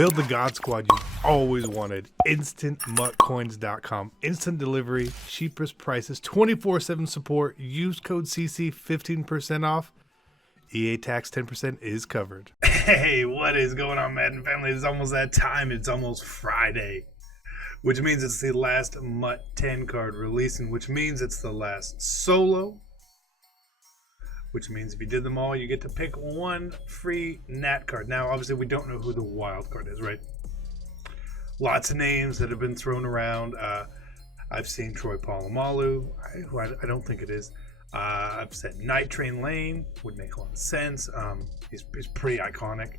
Build the God Squad you've always wanted. InstantMuttCoins.com. Instant delivery, cheapest prices, 24/7 support. Use code CC 15% off. EA tax 10% is covered. Hey, what is going on, Madden family? It's almost that time. It's almost Friday, which means it's the last Mutt 10 card releasing, which means it's the last solo, which means if you did them all, you get to pick one free Nat card. Now, obviously, we don't know who the wild card is, right? Lots of names that have been thrown around. I've seen Troy Polamalu, who I don't think it is. I've said Night Train Lane, would make a lot of sense. He's pretty iconic.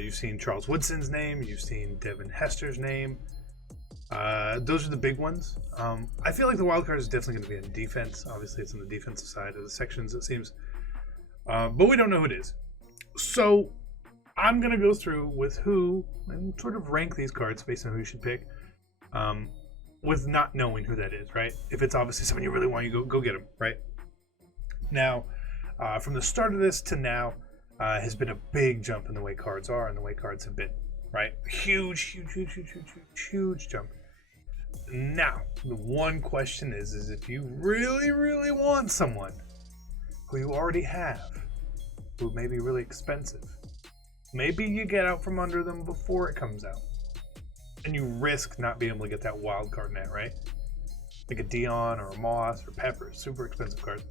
You've seen Charles Woodson's name. You've seen Devin Hester's name. Those are the big ones. I feel like the wild card is definitely going to be in defense. Obviously, it's on the defensive side of the sections, it seems. But we don't know who it is. So I'm going to go through with who and sort of rank these cards based on who you should pick. With not knowing who that is, right? If it's obviously someone you really want, you go get them, right? Now, from the start of this to now, has been a big jump in the way cards are and the way cards have been, right? Huge jump. Now, the one question is if you really want someone who you already have, who may be really expensive, maybe you get out from under them before it comes out. And you risk not being able to get that wild card net, right? Like a Dion or a Moss or Pepper, super expensive cards.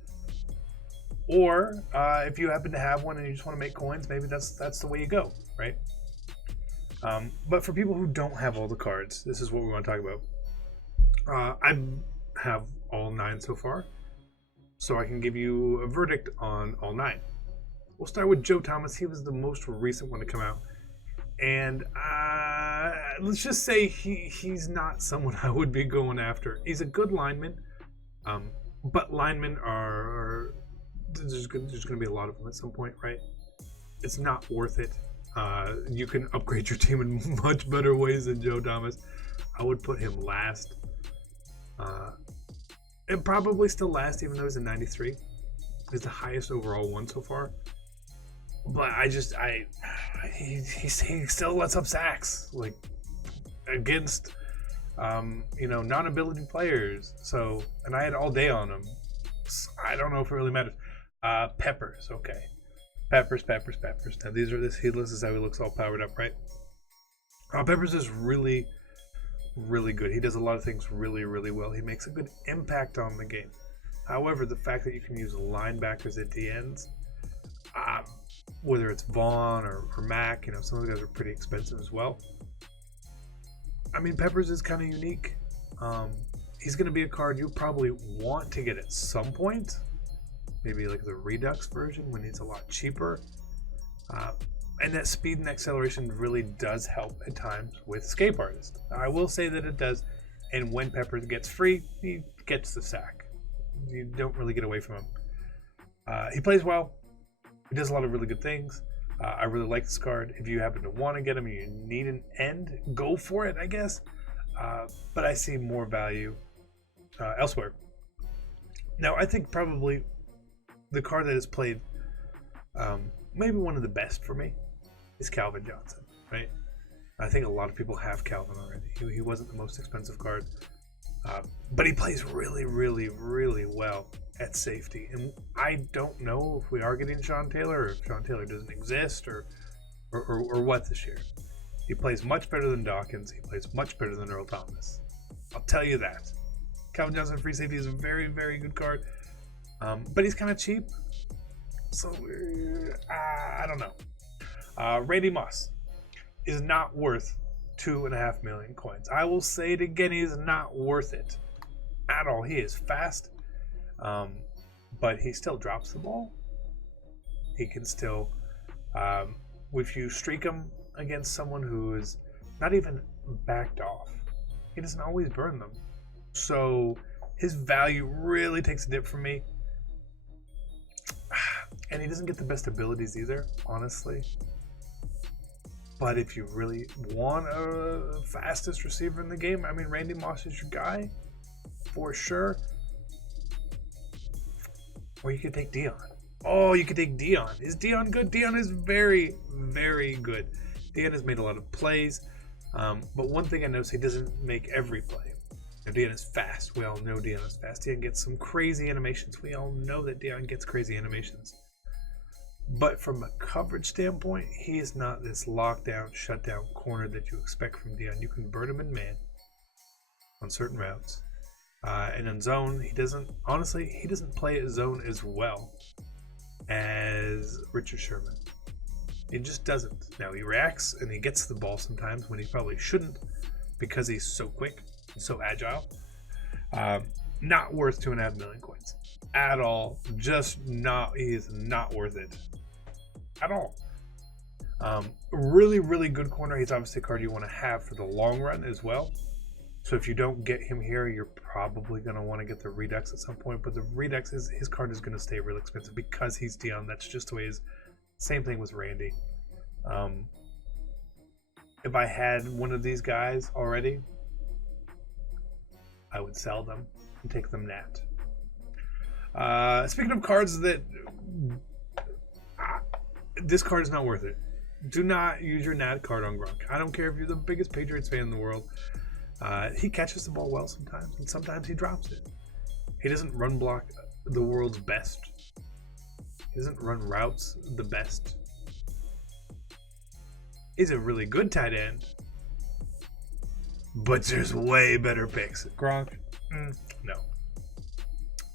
Or if you happen to have one and you just want to make coins, maybe that's the way you go, right? But for people who don't have all the cards, this is what we want to talk about. I have all 9 so far, so I can give you a verdict on all 9. We'll start with Joe Thomas. He was the most recent one to come out. And let's just say he's not someone I would be going after. He's a good lineman, but linemen are there's going to be a lot of them at some point, right? It's not worth it. You can upgrade your team in much better ways than Joe Thomas. I would put him last. And probably still last, even though he's a 93. He's the highest overall one so far. But he still lets up sacks, like against non-ability players. So, and I had all day on him. I don't know if it really matters. Peppers, okay. Peppers. Now this is how he looks all powered up, right? Peppers is really good. He does a lot of things really well. He makes a good impact on the game. However, the fact that you can use linebackers at the ends, whether it's Vaughn or Mac, some of the guys are pretty expensive as well. I mean, Peppers is kind of unique. He's going to be a card you'll probably want to get at some point. Maybe like the Redux version when it's a lot cheaper. And that speed and acceleration really does help at times with Escape Artist. I will say that it does. And when Peppers gets free, he gets the sack. You don't really get away from him. He plays well. He does a lot of really good things. I really like this card. If you happen to want to get him and you need an end, go for it, I guess. But I see more value elsewhere. Now, I think probably the card that has played maybe one of the best for me is Calvin Johnson, right? I think a lot of people have Calvin already. He wasn't the most expensive card. But he plays really well at safety. And I don't know if we are getting Sean Taylor or if Sean Taylor doesn't exist or what this year. He plays much better than Dawkins. He plays much better than Earl Thomas. I'll tell you that. Calvin Johnson free safety is a very good card. But he's kind of cheap. So, I don't know. Randy Moss is not worth 2.5 million coins. I will say it again, he is not worth it at all. He is fast, but he still drops the ball. He can still, if you streak him against someone who is not even backed off, he doesn't always burn them. So his value really takes a dip for me. And he doesn't get the best abilities either, honestly. But if you really want a fastest receiver in the game, I mean, Randy Moss is your guy, for sure. Or you could take Dion. Oh, you could take Dion. Is Dion good? Dion is very good. Deion has made a lot of plays, but one thing I noticed, he doesn't make every play. Deion is fast. We all know Deion is fast. Deion gets some crazy animations. We all know that Deion gets crazy animations. But from a coverage standpoint, he is not this lockdown, shutdown corner that you expect from Deion. You can burn him in man on certain routes. And in zone, he doesn't play at zone as well as Richard Sherman. He just doesn't. Now, he reacts and he gets the ball sometimes when he probably shouldn't because he's so quick and so agile. Not worth 2.5 million coins at all. He is not worth it at all. Really, really good corner. He's obviously a card you want to have for the long run as well. So if you don't get him here, you're probably going to want to get the Redux at some point. But the Redux, his card is going to stay real expensive because he's Deion. That's just the way it is. Same thing with Randy. If I had one of these guys already, I would sell them and take them nat. Speaking of cards that... this card is not worth it. Do not use your nat card on Gronk. I don't care if you're the biggest Patriots fan in the world. He catches the ball well sometimes, and sometimes he drops it. He doesn't run block the world's best. He doesn't run routes the best. He's a really good tight end, but there's way better picks. Gronk, no.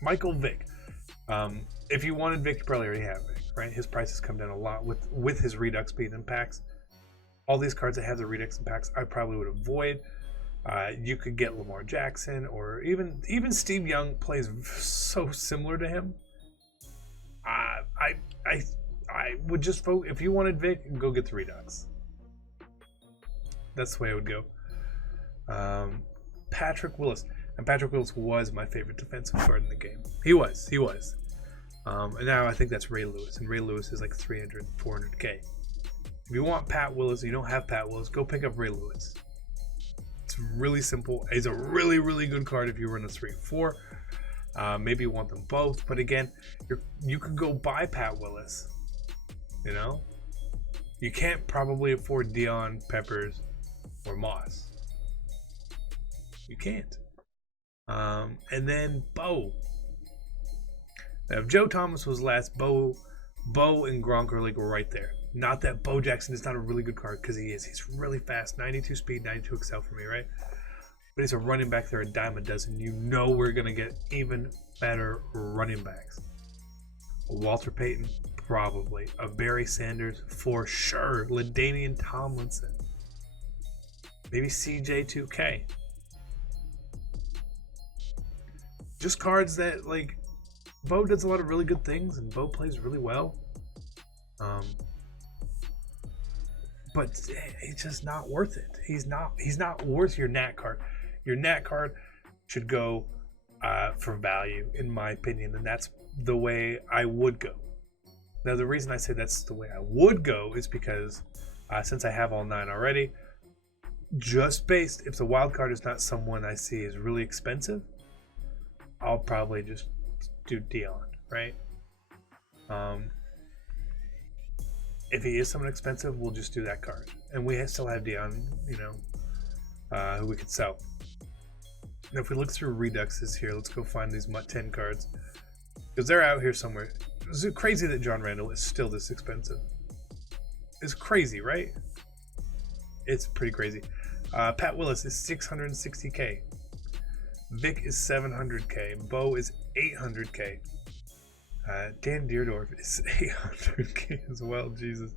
Michael Vick. If you wanted Vick, you probably already have Vick, right? His price has come down a lot with his Redux speed and packs. All these cards that have the Redux and packs, I probably would avoid. You could get Lamar Jackson, or even Steve Young plays so similar to him. I would just vote, if you wanted Vick, go get the Redux. That's the way I would go. Patrick Willis. And Patrick Willis was my favorite defensive card in the game. He was. And now I think that's Ray Lewis. And Ray Lewis is like 300, 400K. If you want Pat Willis and you don't have Pat Willis, go pick up Ray Lewis. It's really simple. He's a really, really good card if you run a 3-4. Maybe you want them both. But again, you could go buy Pat Willis. You know? You can't probably afford Deion, Peppers, or Moss. You can't. And then Bo. Now, if Joe Thomas was last, Bo and Gronk are like right there. Not that Bo Jackson is not a really good card, because he is. He's really fast. 92 speed, 92 excel for me, right? But he's a running back there, a dime a dozen. You know we're going to get even better running backs. Walter Payton, probably. A Barry Sanders, for sure. LaDainian Tomlinson. Maybe CJ2K. Just cards that, like, Bo does a lot of really good things, and Bo plays really well. But it's just not worth it. He's not worth your nat card. Your nat card should go for value, in my opinion, and that's the way I would go. Now, the reason I say that's the way I would go is because since I have all 9 already, just based, if the wild card is not someone I see is really expensive, I'll probably just do Deion, right? If he is someone expensive, we'll just do that card. And we still have Deion, who we could sell. Now, if we look through Reduxes here, let's go find these Mutt 10 cards. Because they're out here somewhere. Is it crazy that John Randle is still this expensive? It's crazy, right? It's pretty crazy. Pat Willis is 660K. Vick is 700K. Bo is 800K. Dan Deerdorf is 800K as well. Jesus.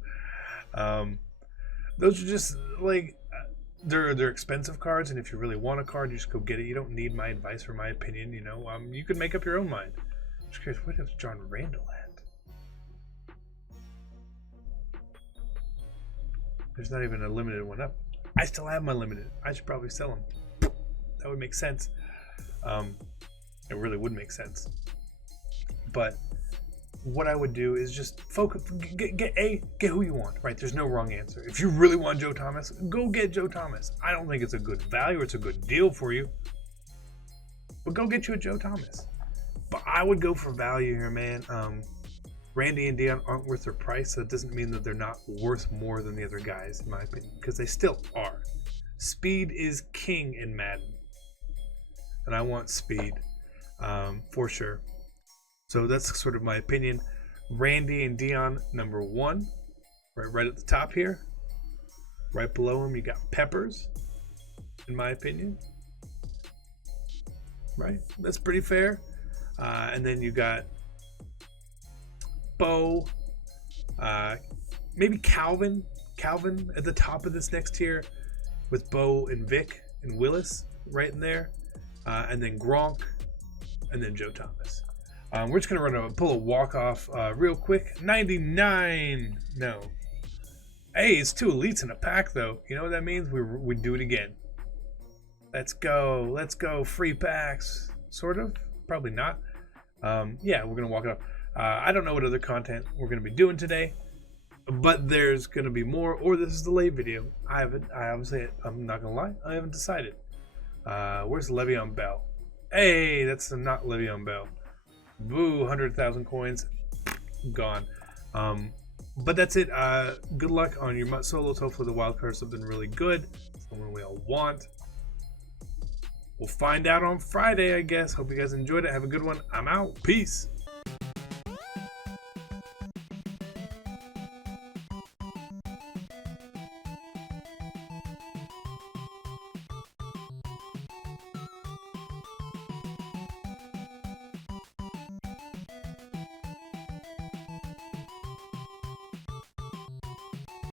Those are just like they're expensive cards, and if you really want a card, you just go get it. You don't need my advice or my opinion. You can make up your own mind. I'm just curious, what is John Randle at? There's not even a limited one up. I still have my limited. I should probably sell them. That would make sense. It really would make sense. But what I would do is just focus, get who you want, right? There's no wrong answer. If you really want Joe Thomas, go get Joe Thomas. I don't think it's a good value, it's a good deal for you, but go get you a Joe Thomas. But I would go for value here, man. Randy and Dion aren't worth their price, so it doesn't mean that they're not worth more than the other guys, in my opinion, because they still are. Speed is king in Madden, and I want speed for sure. So that's sort of my opinion. Randy and Dion, number 1, right at the top here. Right below him, you got Peppers, in my opinion. Right, that's pretty fair. And then you got Bo, maybe Calvin at the top of this next tier, with Bo and Vick and Willis right in there, and then Gronk, and then Joe Thomas. We're just gonna pull a walk off real quick. 99. No. Hey, it's 2 elites in a pack though. You know what that means? We do it again. Let's go. Free packs, sort of. Probably not. Yeah, we're gonna walk it up. I don't know what other content we're gonna be doing today, but there's gonna be more, or this is the late video. I'm not gonna lie, I haven't decided. Where's Le'Veon Bell? Hey, that's not Le'Veon Bell. Boo, 100,000 coins, gone. But that's it. Good luck on your MUT solos. Hopefully the wild card is something really good, something we all want. We'll find out on Friday, I guess. Hope you guys enjoyed it. Have a good one. I'm out. Peace.